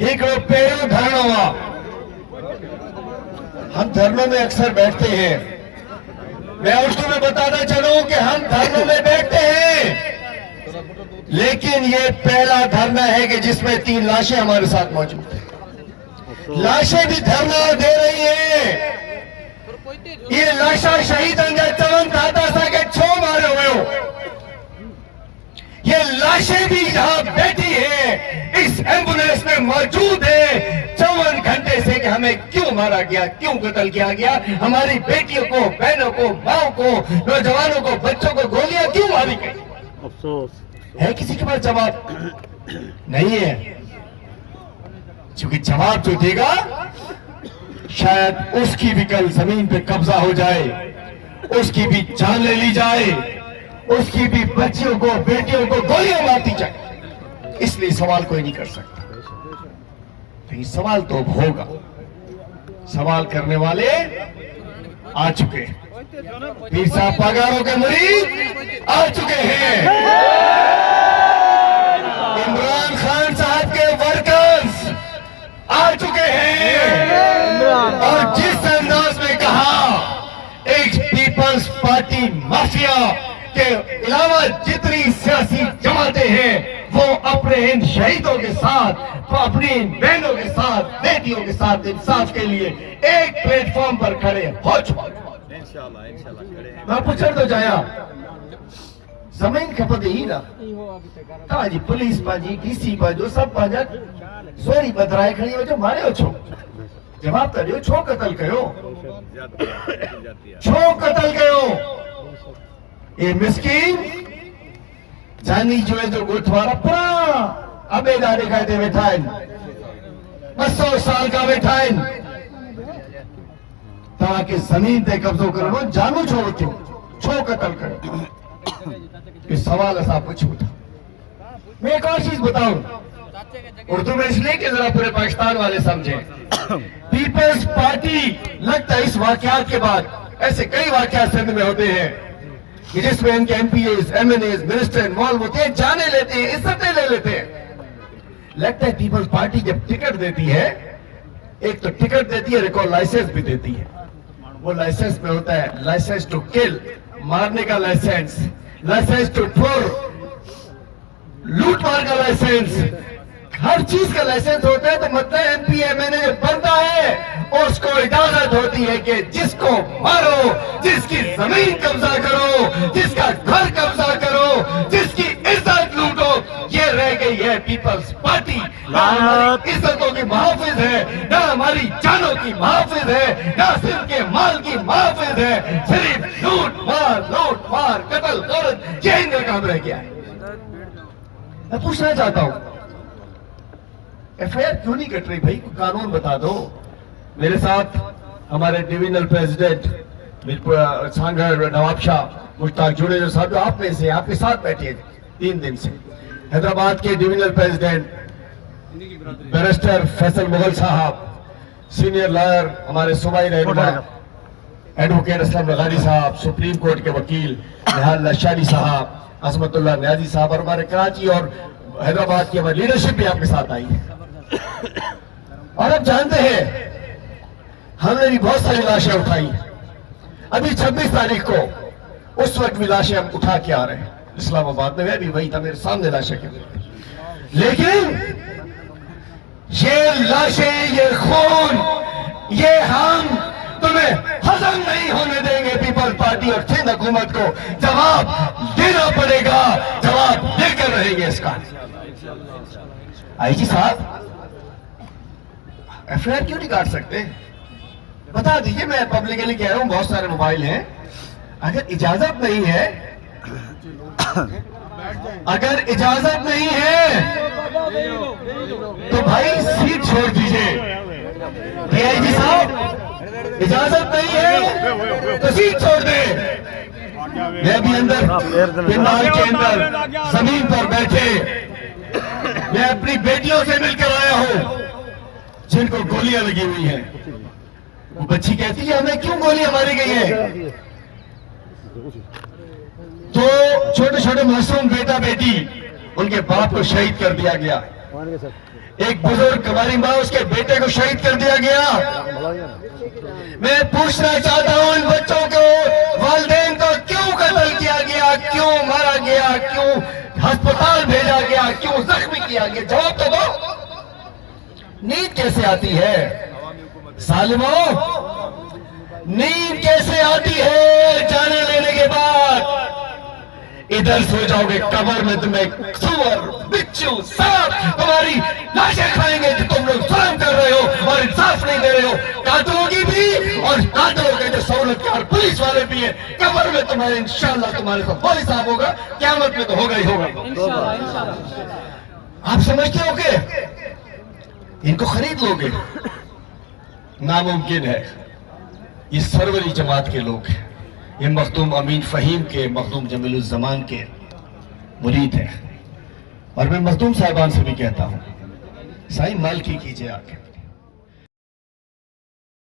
हिकिड़ो पहिरियों धरणो आहे। हम धरनों में अक्सर बैठते हैं। मैं उर्दू में बताना चलूं कि हम धरनों में बैठते हैं, लेकिन ये पहला धरना है कि जिसमें 3 लाशें हमारे साथ मौजूद हैं। लाशें भी धरना दे रही हैं। ये लाशा शहीद चवन दादा सा के छो मारे हुए हो। ये लाशें भी यहां बैठी है, इस एम्बुलेंस में मौजूद है 54 घंटे से कि हमें क्यों मारा गया, क्यों कत्ल किया गया, हमारी बेटियों को, बहनों को, माओ को, नौजवानों को, बच्चों को गोलियां क्यों मारी गई। अफसोस है किसी के पास जवाब? नहीं है, क्योंकि जवाब जो देगा शायद उसकी भी कल जमीन पे कब्जा हो जाए, उसकी भी जान ले ली जाए, उसकी भी बच्चियों को, बेटियों को गोलियां मारती जाए। इसलिए सवाल कोई नहीं कर सकता। लेकिन सवाल तो अब होगा। सवाल करने वाले आ चुके हैं। पीर साहब पगारों के मुरीद आ चुके हैं। इमरान खान साहब के वर्कर्स आ चुके हैं। और जिस अंदाज में कहा, एक पीपल्स पार्टी माफिया के अलावा जितनी सियासी जमातें हैं वो अपने इन शहीदों के साथ, अपनी इन बहनों के साथ, बेटियों के साथ इंसाफ के लिए एक प्लेटफॉर्म पर खड़े हो चुके। इंशाल्लाह मैं पूछर तो जाया जमीन खपत ही ना कहा जी पुलिस पाजी डीसी पाजो सब पाजा सोरी बदराए खड़ी हो जो मारे हो छो। जवाब करियो छो कत्ल कयो, छो कत्ल कयो। ये मिस्कीन जानी जो है जो गोठवारा पूरा अबेदा दिखाई दे बैठा है, 200 साल का बैठा है, ताकि जमीन पे कब्जो करो जानू छो क्यों छो कत्ल करो। ये सवाल ऐसा पूछू था। मैं एक और चीज बताऊं उर्दू में इसलिए कि जरा पूरे पाकिस्तान वाले समझे। पीपल्स पार्टी लगता है इस वाकयात के बाद ऐसे कई वाकयात सिंध में होते हैं कि जिसमें इनके एमपीएस, एमएनएस, मिनिस्टर इन्वॉल्व होते हैं, जाने लेते हैं, इज्जतें ले लेते हैं। लगता है पीपल्स पार्टी जब टिकट देती है, एक तो टिकट देती है, एक और लाइसेंस भी देती है। वो लाइसेंस में होता है लाइसेंस टू किल, मारने का लाइसेंस, लाइसेंस टू ठोर, लूट मार का लाइसेंस, हर चीज का लाइसेंस होता है। तो मतलब एमपी एमएनए बनता है और उसको इजाजत होती है कि जिसको मारो, जिसकी जमीन कब्जा करो, जिसका घर कब्जा करो, जिसकी इज्जत लूटो। ये रह गई है पीपल्स पार्टी। ना हमारी इज्जतों की मुहाफिज है, ना हमारी जानों की मुहाफिज है, ना सिर्फ के माल की मुहाफिज है। सिर्फ लूट मार कत्ल कर, ये इनका काम रह गया है। मैं पूछना चाहता हूं एफआईआर क्यों नहीं कट रही भाई? कानून बता दो। मेरे साथ हमारे डिविजनल प्रेसिडेंट सांगर नवाब शाह मुश्ताक जुड़े जो साहब, जो आप में से आपके साथ बैठे हैं 3 दिन से। हैदराबाद के divisional president barrister Faisal Mughal साहब, सीनियर लॉयर हमारे सूबाई रहनुमा एडवोकेट असलम लगानी साहब, सुप्रीम कोर्ट के वकील निहाल लशानी साहब, असमतुल्लाह न्याजी साहब, और हमारे कराची और हैदराबाद की हमारी लीडरशिप भी आपके साथ आई है। और आप जानते हैं हमने भी बहुत सारी लाशें उठाई। अभी 26 तारीख को उस वक्त भी लाशें हम उठा के आ रहे हैं इस्लामाबाद में। मैं भी वही था, मेरे सामने लाशें के। लेकिन ये लाशें, ये खून, ये हम तुम्हें हजम नहीं होने देंगे। पीपल्स पार्टी और सिंध हुकूमत को जवाब देना पड़ेगा, जवाब देकर रहेंगे इसका। आईजी साहब एफआईआर क्यों नहीं काट सकते? बता दीजिए। मैं पब्लिकली कह रहा हूं, बहुत सारे मोबाइल हैं। अगर इजाजत नहीं है, अगर इजाजत नहीं है तो भाई सीट छोड़ दीजिए। डीआईजी साहब इजाजत नहीं है तो सीट छोड़ दे। मैं भी अंदर पिंडाल के अंदर जमीन पर बैठे मैं अपनी बेटियों से मिलकर आया हूं जिनको गोलियां लगी हुई हैं। वो बच्ची कहती है हमें क्यों गोलियां मारी गई है? तो छोटे छोटे मासूम बेटा बेटी, उनके बाप को शहीद कर दिया गया। एक बुजुर्ग हमारी माँ उसके बेटे को शहीद कर दिया गया। मैं पूछना चाहता हूं इन बच्चों को, वालिदैन को क्यों कत्ल किया गया, क्यों मारा गया, क्यों अस्पताल भेजा गया, क्यों जख्मी किया गया? जवाब तो दो। नींद कैसे आती है सालिमों? नींद कैसे आती है जाने लेने के बाद? इधर सो जाओगे, कब्र में तुम्हें सुअर, बिच्छू, सांप तुम्हारी लाशें खाएंगे कि तुम लोग जुल्म कर रहे हो और इंसाफ नहीं दे रहे हो। कातलों की भी और कातलों के जो सहूलतकार पुलिस वाले भी हैं, कब्र में तुम्हारे इंशाअल्लाह तुम्हारे साथ वही साहब होगा, क़यामत में तो होगा ही होगा। आप समझते हो कि इनको खरीद लोगे? नामुमकिन है। ये सरवरी जमात के लोग हैं, ये मखदूम अमीन फहीम के, मखदूम जमीलुज़्ज़मान के मुरीद है। और मैं मखदूम साहिबान से भी कहता हूं, साईं माल की कीजिए आके।